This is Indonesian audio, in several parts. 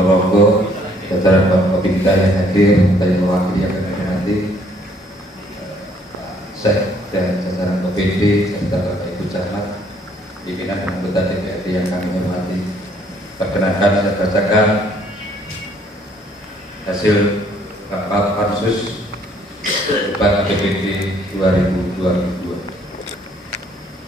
Ponorogo, jajaran Bapeda yang hadir, dari mewakili yang kami hormati, Sek dan jajaran BPD serta Bapak Ibu Camat, pimpinan dan anggota DPRD yang kami hormati. Perkenalkan saya bacakan hasil rapat pansus perubahan APBD 2022.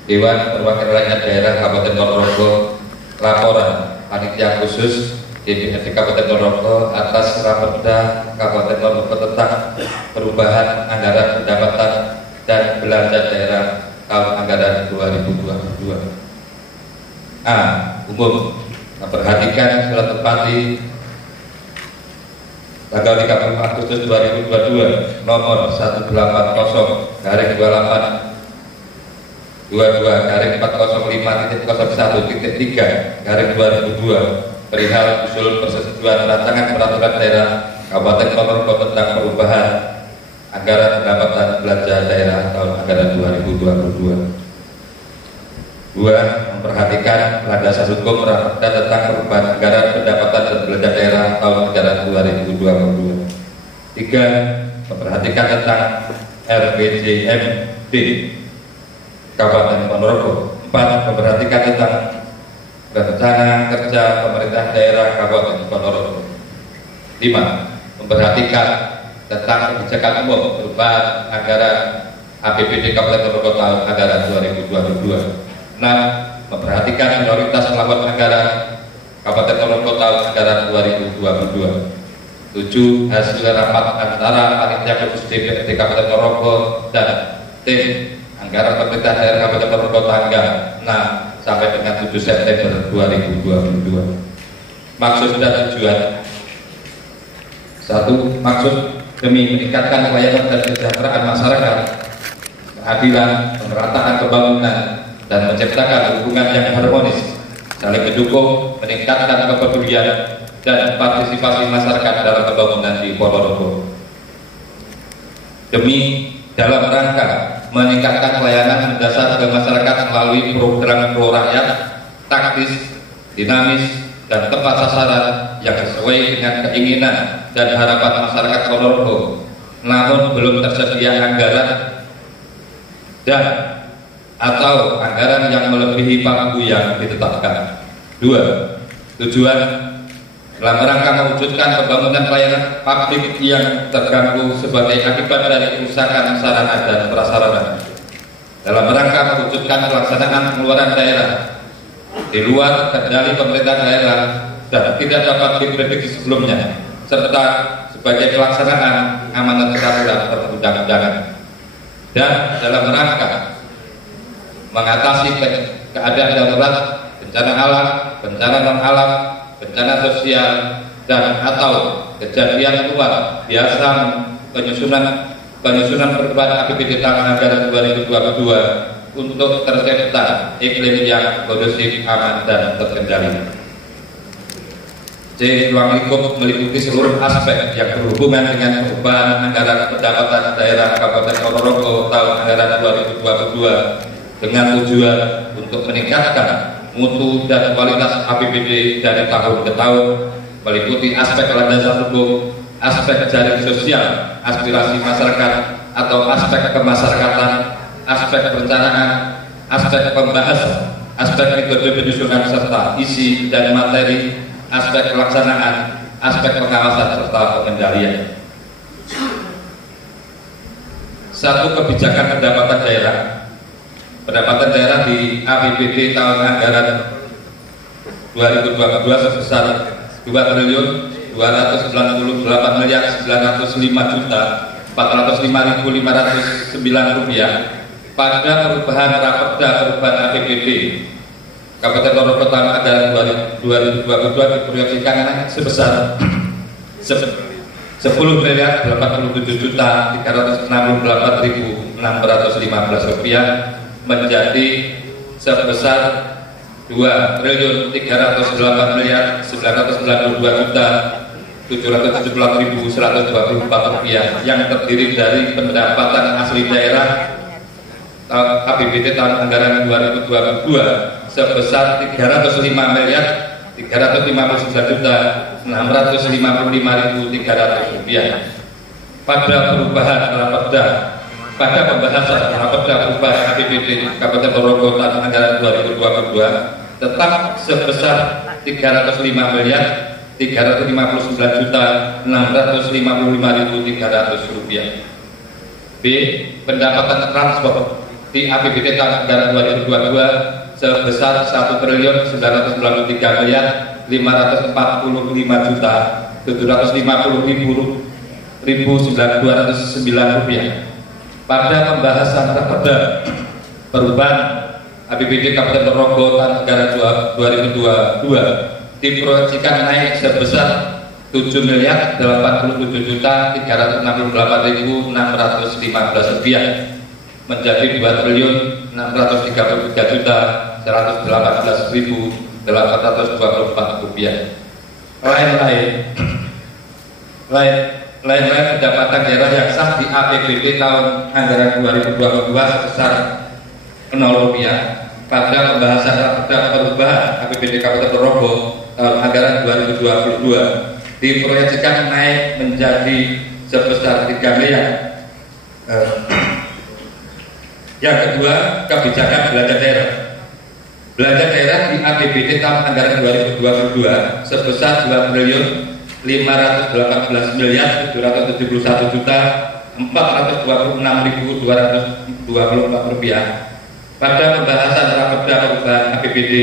Dewan Perwakilan Rakyat Daerah Kabupaten Ponorogo, laporan panitia khusus DPRD Kabupaten Ponorogo atas Rapperda Kabupaten Ponorogo tentang perubahan anggaran pendapatan dan belanja daerah tahun anggaran 2022. A. Umum. Memperhatikan surat Bupati tanggal 30 Agustus 2022 nomor 18022-405.01.3/2002 perihal usul persetujuan rancangan peraturan daerah Kabupaten Ponorogo tentang perubahan anggaran pendapatan belanja daerah tahun anggaran 2022. 2. Memperhatikan landasan hukum Rapperda tentang perubahan anggaran pendapatan dan belanja daerah tahun anggaran 2022. 3. Memperhatikan tentang RPJMD Kabupaten Ponorogo. 4. Memperhatikan tentang rencana kerja pemerintah daerah Kabupaten Ponorogo. 5. Memperhatikan tentang kebijakan umum perubahan anggaran APBD Kabupaten Ponorogo tahun anggaran 2022. 6. Memperhatikan prioritas pelaporan anggaran Kabupaten Ponorogo tahun anggaran 2022. 7. Hasil rapat antara panitia khusus DPRD Kabupaten Ponorogo dan tim anggaran pemerintah daerah Kabupaten Ponorogo tanggal 6 sampai dengan 7 September 2022. Maksud dan tujuan. 1. Maksud demi meningkatkan pelayanan dan kesejahteraan masyarakat, keadilan, pemerataan pembangunan, dan menciptakan hubungan yang harmonis, saling mendukung, meningkatkan kepedulian dan partisipasi masyarakat dalam pembangunan di Ponorogo. Demi dalam rangka meningkatkan pelayanan mendasar ke masyarakat melalui program pro rakyat, taktis, dinamis, dan tepat sasaran yang sesuai dengan keinginan dan harapan masyarakat Ponorogo, namun belum tersedia anggaran dan atau anggaran yang melebihi pagu yang ditetapkan. 2. Tujuan dalam rangka mewujudkan pembangunan pelayanan publik yang terganggu sebagai akibat dari kerusakan sarana dan prasarana. Dalam rangka mewujudkan pelaksanaan pengeluaran daerah di luar kendali pemerintah daerah dan tidak dapat diprediksi sebelumnya, serta sebagai pelaksanaan amanat negara perundang-undangan. Dan dalam rangka mengatasi keadaan darurat, bencana alam, bencana non alam, bencana sosial, dan atau kejadian luar biasa penyusunan perubahan APBD tahun anggaran 2022 untuk tercipta iklim yang kondusif, aman, dan terkendali. C. Ruang lingkup meliputi seluruh aspek yang berhubungan dengan perubahan anggaran pendapatan daerah Kabupaten Ponorogo tahun anggaran 2022 dengan tujuan untuk meningkatkan mutu dan kualitas APBD dari tahun ke tahun, meliputi aspek landasan hukum, aspek jaring sosial, aspirasi masyarakat atau aspek kemasyarakatan, aspek perencanaan, aspek pembahasan, aspek metode penyusunan serta isi dan materi, aspek pelaksanaan, aspek pengawasan serta pengendalian. 1. Kebijakan pendapatan daerah. Pendapatan daerah di APBD tahun anggaran 2022 sebesar 2.288.905.405.509 rupiah pada perubahan Rapperda perubahan APBD Kabupaten Ponorogo tahun anggaran 2022 diproyeksikan sebesar 10.087.368.615 rupiah menjadi sebesar 2.388.992.778.124 rupiah yang terdiri dari pendapatan asli daerah APBD tahun anggaran 2022 sebesar 305.388.992.778.124 Rp359.655.300. Pada pembahasan Rapperda perubahan APBD Kabupaten Ponorogo tahun anggaran 2022 tetap sebesar Rp359.355.655.300. B. Pendapatan transport di APBD tahun anggaran 2022 sebesar Rp1.955.550.209. Pada pembahasan Rapperda perubahan APBD Kabupaten Ponorogo tahun anggaran 2022 diproyeksikan naik sebesar Rp7.368.615 menjadi Rp2.333.824. Lain-lain pendapatan daerah yang sah di APBD tahun anggaran 2022 sebesar Rp0 pada pembahasan Rapperda perubahan APBD Kabupaten Ponorogo tahun anggaran 2022 diproyeksikan naik menjadi sebesar Rp3 miliar. Yang kedua, kebijakan belanja daerah. Belanja daerah di APBD tahun anggaran 2022 sebesar Rp2.518.426.224. Pada pembahasan Rapperda perubahan APBD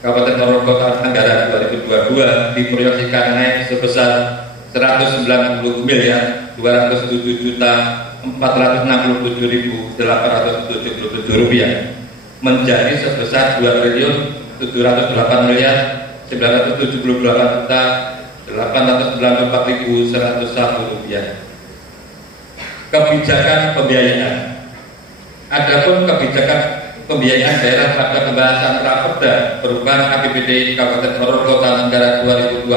Kabupaten Ponorogo tahun anggaran 2022 diproyeksikan naik sebesar Rp190.267.467.877 menjadi sebesar Rp2.778.894.101. Kebijakan pembiayaan. Adapun kebijakan pembiayaan daerah pada pembahasan Rapperda perubahan APBD Kabupaten Ponorogo tahun anggaran 2022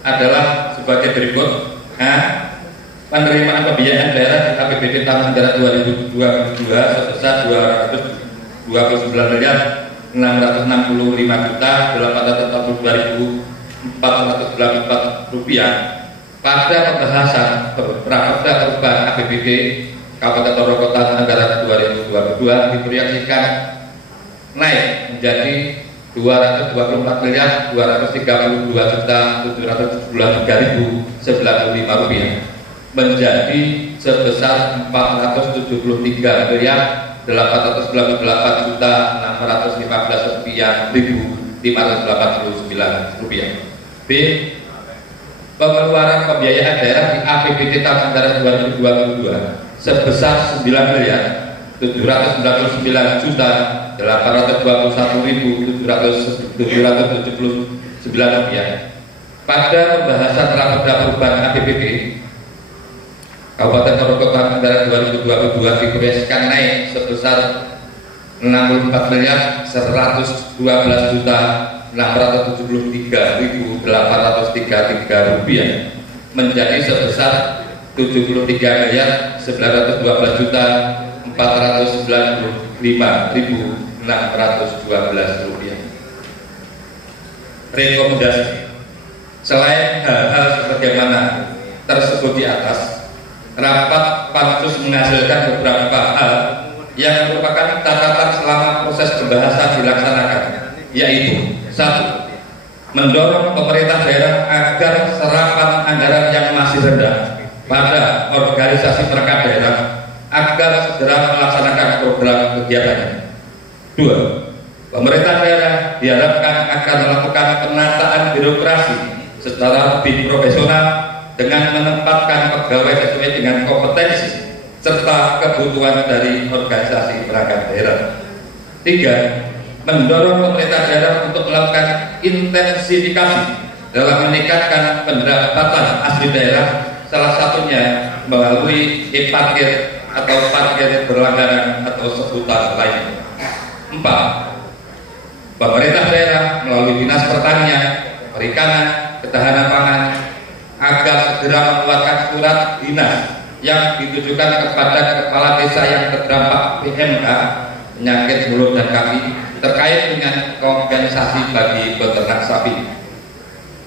adalah sebagai berikut. A. Penerimaan pembiayaan daerah di APBD tahun anggaran 2022 sebesar Rp2.965.842.484 pada pembahasan Rapperda perubahan APBD Kabupaten Ponorogo tahun anggaran 2022 diproyeksikan naik menjadi Rp242.232.793.095 menjadi sebesar Rp478.615.589. B. Pengeluaran pembiayaan daerah di APBD tahun anggaran 2022 sebesar Rp9.721.779. Pada pembahasan Rapperda perubahan APBD Kabupaten Ponorogo tahun anggaran 2022 diproyeksikan naik sebesar Rp64.673.833 menjadi sebesar Rp73.995.612. Rekomendasi. Selain hal-hal sebagaimana tersebut di atas, rapat pansus menghasilkan beberapa hal yang merupakan catatan selama proses pembahasan dilaksanakan, yaitu 1. Mendorong pemerintah daerah agar serapan anggaran yang masih rendah pada organisasi perangkat daerah agar segera melaksanakan program kegiatannya. 2. Pemerintah daerah diharapkan akan melakukan penataan birokrasi secara lebih profesional dengan menempatkan pegawai sesuai dengan kompetensi serta kebutuhan dari organisasi perangkat daerah. 3. Mendorong pemerintah daerah untuk melakukan intensifikasi dalam meningkatkan pendapatan asli daerah, salah satunya melalui e-parkir atau parkir berlangganan atau sebutan lainnya. 4. Pemerintah daerah melalui Dinas Pertanian, Perikanan, Ketahanan Pangan agar segera mengeluarkan surat dinas yang ditujukan kepada kepala desa yang terdampak PMK, penyakit mulut dan kaki, terkait dengan kompensasi bagi peternak sapi.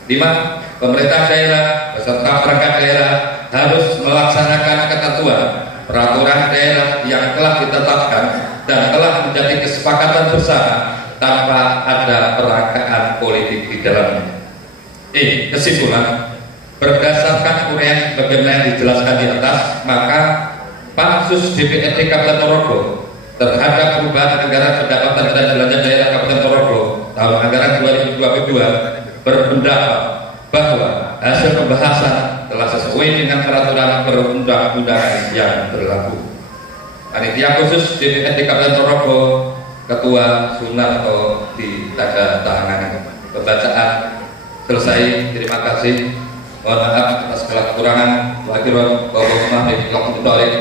5. Pemerintah daerah beserta perangkat daerah harus melaksanakan ketentuan peraturan daerah yang telah ditetapkan dan telah menjadi kesepakatan bersama tanpa ada perangkaan politik di dalamnya. Kesimpulan, berdasarkan uraian sebagaimana yang dijelaskan di atas, maka Pansus DPRD Kabupaten Ponorogo terhadap perubahan anggaran pendapatan dan belanja daerah Kabupaten Ponorogo tahun anggaran 2022 berpendapat bahwa hasil pembahasan telah sesuai dengan peraturan perundang-undangan yang berlaku. Panitia khusus DPRD Kabupaten Ponorogo, Ketua Sunarto ditandatangani. Pembacaan selesai. Terima kasih. Mohon maaf atas segala kekurangan.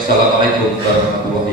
Assalamualaikum warahmatullahi wabarakatuh.